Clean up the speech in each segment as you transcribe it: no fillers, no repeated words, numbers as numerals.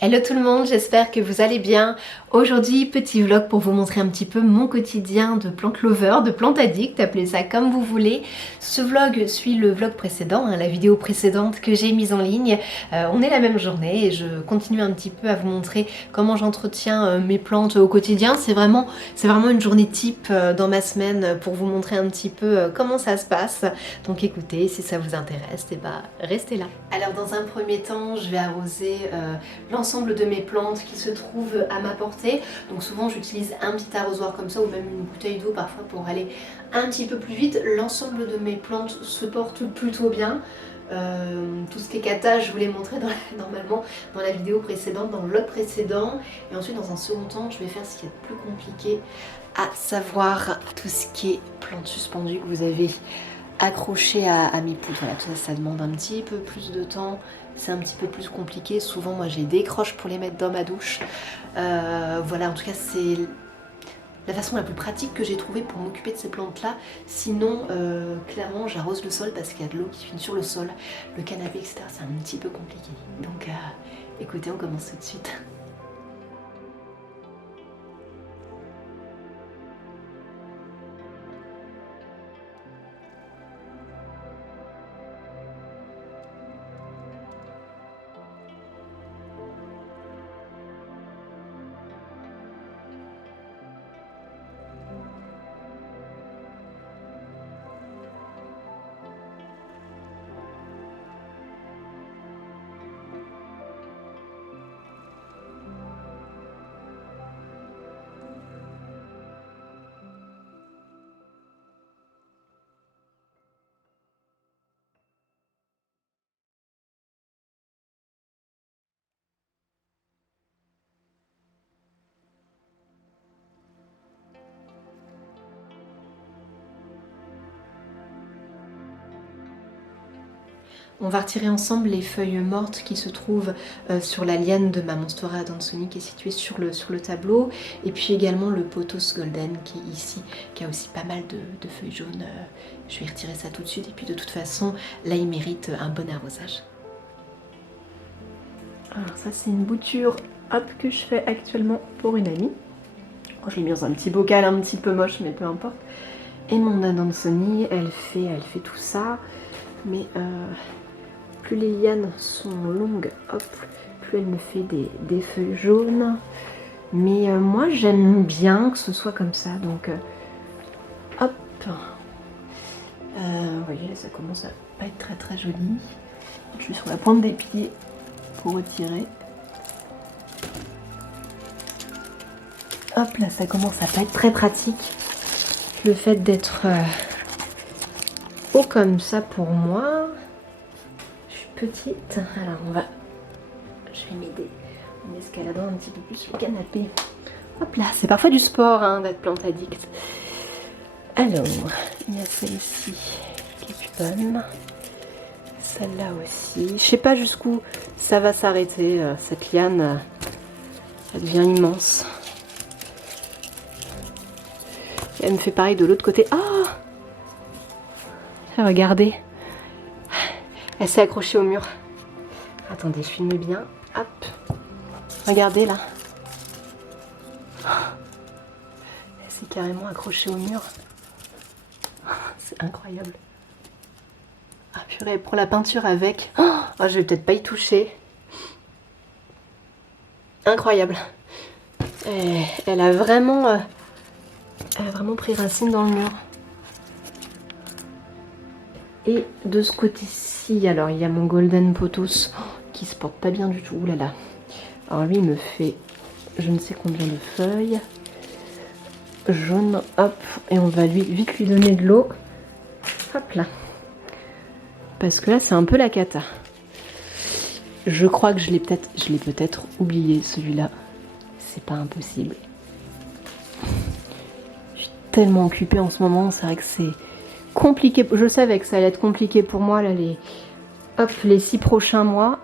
Hello tout le monde, j'espère que vous allez bien. Aujourd'hui, petit vlog pour vous montrer un petit peu mon quotidien de plante lover, de plante addict, appelez ça comme vous voulez. Ce vlog suit le vlog précédent, la vidéo précédente que j'ai mise en ligne. On est la même journée et je continue un petit peu à vous montrer comment j'entretiens mes plantes au quotidien. C'est vraiment une journée type dans ma semaine pour vous montrer un petit peu comment ça se passe. Donc écoutez, si ça vous intéresse, et bah restez là. Alors dans un premier temps, je vais arroser l'ensemble de mes plantes qui se trouvent à ma portée. Donc souvent j'utilise un petit arrosoir comme ça ou même une bouteille d'eau parfois pour aller un petit peu plus vite. L'ensemble de mes plantes se portent plutôt bien. Tout ce qui est cata, je vous l'ai montré normalement dans la vidéo précédente, dans le vlog précédent. Et ensuite dans un second temps, je vais faire ce qui est plus compliqué, à savoir tout ce qui est plantes suspendues que vous avez accroché à mes poutres. Voilà, tout ça, ça demande un petit peu plus de temps, c'est un petit peu plus compliqué. Souvent, moi, j'ai des croches pour les mettre dans ma douche. Voilà, en tout cas, c'est la façon la plus pratique que j'ai trouvée pour m'occuper de ces plantes-là. Sinon, clairement, j'arrose le sol parce qu'il y a de l'eau qui finit sur le sol, le canapé, etc. C'est un petit peu compliqué. Donc, écoutez, on commence tout de suite. On va retirer ensemble les feuilles mortes qui se trouvent sur la liane de ma Monstera adansonii qui est située sur le tableau, et puis également le pothos golden qui est ici, qui a aussi pas mal de feuilles jaunes. Je vais retirer ça tout de suite, et puis de toute façon là il mérite un bon arrosage. Alors ça c'est une bouture que je fais actuellement pour une amie. Je l'ai mis dans un petit bocal un petit peu moche, mais peu importe. Et mon adansonii, elle fait tout ça, mais plus les lianes sont longues, hop, plus elle me fait des feuilles jaunes. Mais moi j'aime bien que ce soit comme ça, donc hop. Vous voyez, ça commence à pas être très très joli. Je suis sur la pointe des pieds pour retirer. Hop là, ça commence à pas être très pratique. Le fait d'être haut comme ça pour moi. Je suis petite, alors je vais m'aider en escaladant un petit peu plus le canapé. Hop là, c'est parfois du sport d'être plante addict. Alors, il y a celle-ci qui est bonne. Celle-là aussi. Je sais pas jusqu'où ça va s'arrêter. Cette liane, elle devient immense. Et elle me fait pareil de l'autre côté. Oh, regardez. Elle s'est accrochée au mur. Attendez, je filme bien. Hop. Regardez là. Elle s'est carrément accrochée au mur. C'est incroyable. Ah purée, elle prend la peinture avec. Oh, je vais peut-être pas y toucher. Incroyable. Et elle a vraiment pris racine dans le mur. Et de ce côté-ci, alors il y a mon golden pothos qui se porte pas bien du tout. Ouh là là. Alors lui, il me fait je ne sais combien de feuilles jaunes. Hop, et on va vite lui donner de l'eau. Hop là. Parce que là, c'est un peu la cata. Je crois que je l'ai peut-être oublié celui-là. C'est pas impossible. Je suis tellement occupée en ce moment, c'est vrai que c'est compliqué. Je savais que ça allait être compliqué pour moi là, les 6 prochains mois.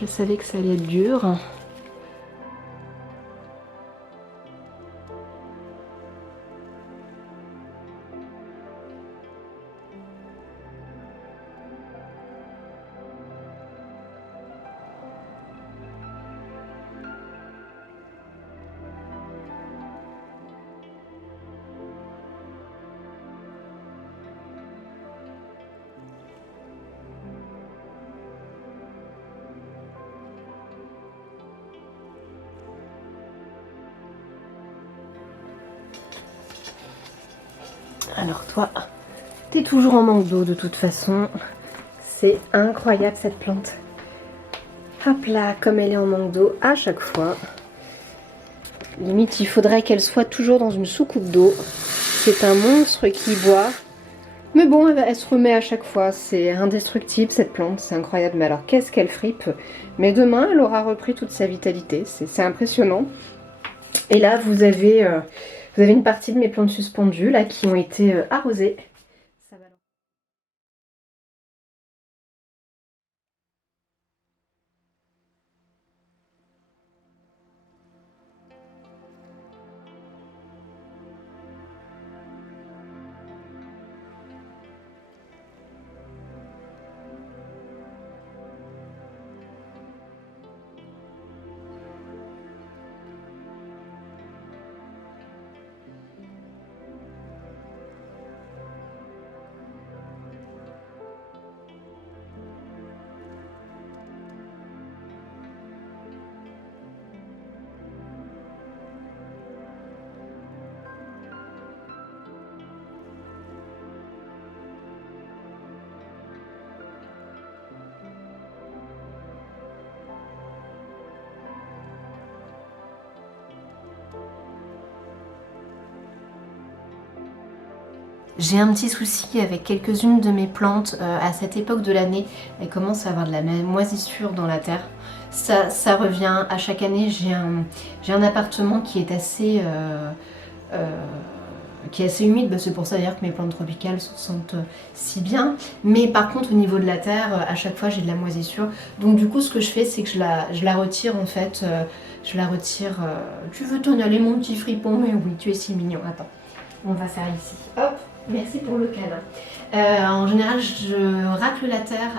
Je savais que ça allait être dur. Alors toi, t'es toujours en manque d'eau de toute façon. C'est incroyable cette plante. Hop là, comme elle est en manque d'eau à chaque fois. Limite, il faudrait qu'elle soit toujours dans une soucoupe d'eau. C'est un monstre qui boit. Mais bon, elle se remet à chaque fois. C'est indestructible cette plante, c'est incroyable. Mais alors, qu'est-ce qu'elle fripe? Mais demain, elle aura repris toute sa vitalité. C'est impressionnant. Et là, vous avez une partie de mes plantes suspendues là, qui ont été arrosées. Ça va... J'ai un petit souci avec quelques-unes de mes plantes à cette époque de l'année. Elles commencent à avoir de la moisissure dans la terre. Ça revient à chaque année. J'ai un appartement qui est assez, humide. Bah, c'est pour ça d'ailleurs que mes plantes tropicales se sentent si bien. Mais par contre au niveau de la terre, à chaque fois j'ai de la moisissure. Donc du coup ce que je fais c'est que je la retire en fait. Je la retire. Tu veux t'en aller mon petit fripon? Mais oui, tu es si mignon. Attends, on va faire ici. Hop. Merci pour le câlin. En général, je racle la terre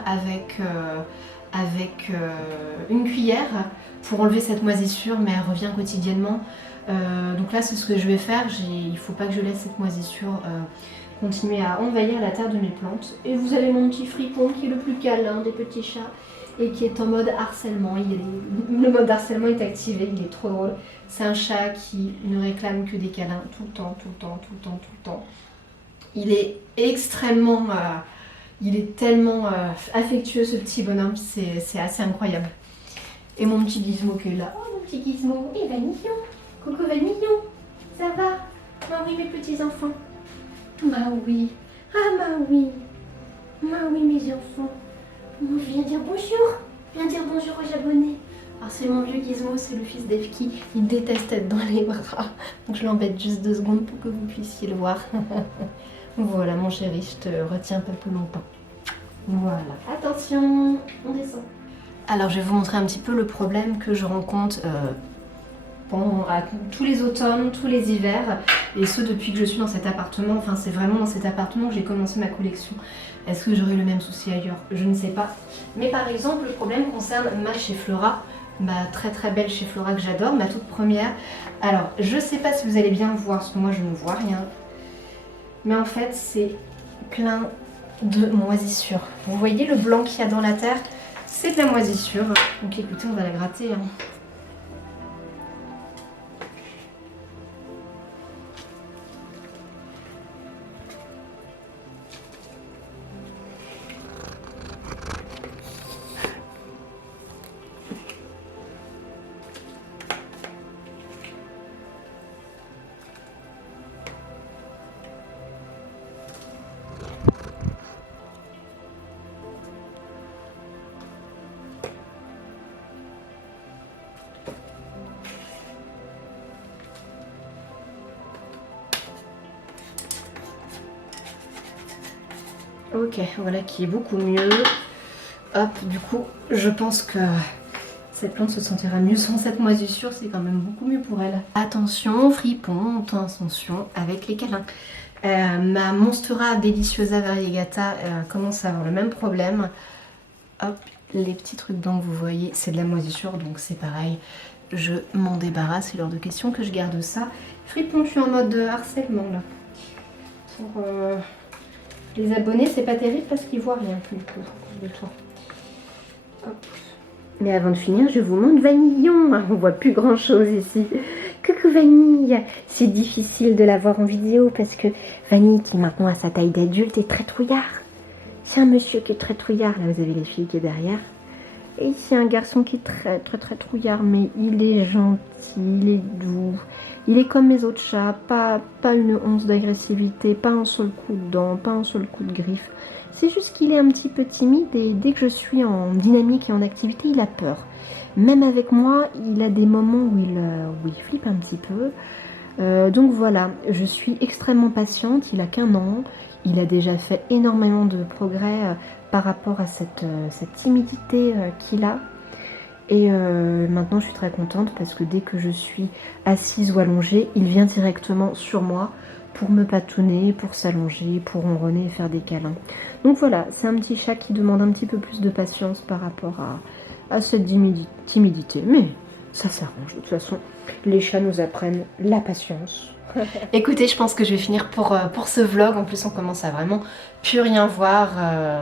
avec une cuillère pour enlever cette moisissure, mais elle revient quotidiennement. Donc là, c'est ce que je vais faire. Il ne faut pas que je laisse cette moisissure continuer à envahir la terre de mes plantes. Et vous avez mon petit fripon qui est le plus câlin des petits chats et qui est en mode harcèlement. Le mode harcèlement est activé, il est trop drôle. C'est un chat qui ne réclame que des câlins tout le temps, tout le temps, tout le temps, tout le temps. Il est extrêmement, il est tellement affectueux ce petit bonhomme, c'est assez incroyable. Et mon petit Gizmo qui est là. Oh mon petit Gizmo, et Vanillon, coucou Vanillon, ça va? Bah oui mes petits enfants. Bah oui, ah bah oui mes enfants. Viens dire bonjour, viens dire bonjour aux abonnés. Alors c'est mon vieux Gizmo, c'est le fils d'Evki, il déteste être dans les bras. Donc je l'embête juste 2 secondes pour que vous puissiez le voir. Voilà mon chéri, je te retiens pas plus longtemps. Voilà, attention, on descend. Alors je vais vous montrer un petit peu le problème que je rencontre pendant tous les automnes, tous les hivers, et ce depuis que je suis dans cet appartement. Enfin c'est vraiment dans cet appartement que j'ai commencé ma collection. Est-ce que j'aurai le même souci ailleurs? Je ne sais pas. Mais par exemple le problème concerne ma Cheflora, ma très très belle Cheflora que j'adore, ma toute première. Alors je sais pas si vous allez bien voir, parce que moi je ne vois rien. Mais en fait, c'est plein de moisissures. Vous voyez le blanc qu'il y a dans la terre? C'est de la moisissure. Donc écoutez, on va la gratter. Hein. Ok, voilà qui est beaucoup mieux. Hop, du coup, je pense que cette plante se sentira mieux sans cette moisissure, c'est quand même beaucoup mieux pour elle. Attention, fripon, attention avec les câlins. Ma Monstera Deliciosa Variegata commence à avoir le même problème. Hop, les petits trucs blancs que vous voyez, c'est de la moisissure, donc c'est pareil. Je m'en débarrasse, c'est l'heure de question que je garde ça. Fripon, je suis en mode harcèlement là. Pour les abonnés, c'est pas terrible parce qu'ils voient rien du coup de toi. Hop. Mais avant de finir, je vous montre Vanillon. On voit plus grand chose ici. Coucou Vanille. C'est difficile de la voir en vidéo parce que Vanille qui maintenant a sa taille d'adulte est très trouillard. C'est un monsieur qui est très trouillard, là vous avez les filles qui est derrière. Et c'est un garçon qui est très trouillard, mais il est gentil, il est doux. Il est comme mes autres chats, pas une once d'agressivité, pas un seul coup de dent, pas un seul coup de griffe. C'est juste qu'il est un petit peu timide et dès que je suis en dynamique et en activité, il a peur. Même avec moi, il a des moments où il flippe un petit peu. Donc voilà, je suis extrêmement patiente, il a qu'1 an. Il a déjà fait énormément de progrès par rapport à cette timidité qu'il a. Et maintenant je suis très contente parce que dès que je suis assise ou allongée, il vient directement sur moi pour me patouner, pour s'allonger, pour ronronner et faire des câlins. Donc voilà, c'est un petit chat qui demande un petit peu plus de patience par rapport à cette timidité. Mais ça s'arrange, de toute façon, les chats nous apprennent la patience. Écoutez, je pense que je vais finir pour ce vlog. En plus, on commence à vraiment plus rien voir.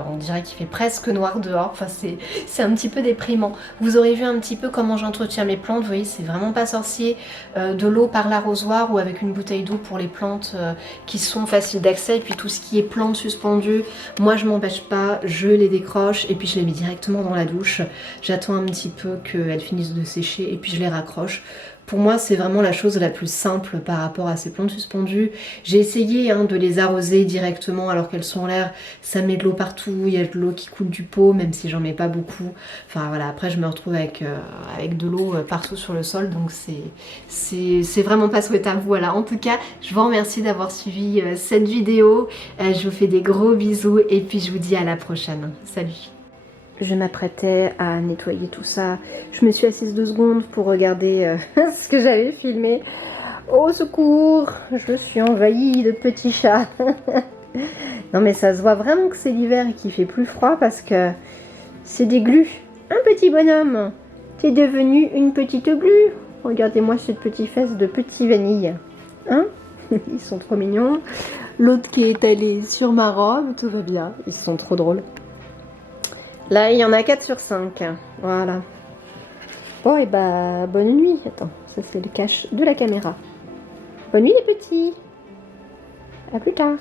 On dirait qu'il fait presque noir dehors. Enfin, c'est un petit peu déprimant. Vous aurez vu un petit peu comment j'entretiens mes plantes. Vous voyez, c'est vraiment pas sorcier. De l'eau par l'arrosoir ou avec une bouteille d'eau pour les plantes qui sont faciles d'accès. Et puis tout ce qui est plantes suspendues, moi je m'empêche pas. Je les décroche et puis je les mets directement dans la douche. J'attends un petit peu qu'elles finissent de sécher et puis je les raccroche. Pour moi, c'est vraiment la chose la plus simple par rapport à ces plantes suspendues. J'ai essayé de les arroser directement alors qu'elles sont en l'air. Ça met de l'eau partout, il y a de l'eau qui coule du pot, même si j'en mets pas beaucoup. Enfin voilà, après je me retrouve avec de l'eau partout sur le sol, donc c'est vraiment pas souhaitable. Voilà, en tout cas, je vous remercie d'avoir suivi cette vidéo. Je vous fais des gros bisous et puis je vous dis à la prochaine. Salut! Je m'apprêtais à nettoyer tout ça. Je me suis assise 2 secondes pour regarder ce que j'avais filmé. Au secours, je suis envahie de petits chats. Non mais ça se voit vraiment que c'est l'hiver et qu'il fait plus froid parce que c'est des glues. Un petit bonhomme, t'es devenu une petite glue. Regardez-moi cette petite fesse de petit Vanille. Hein? Ils sont trop mignons. L'autre qui est allé sur ma robe, tout va bien. Ils sont trop drôles. Là, il y en a 4 sur 5. Voilà. Bon, et bah, bonne nuit. Attends, ça c'est le cache de la caméra. Bonne nuit les petits. À plus tard.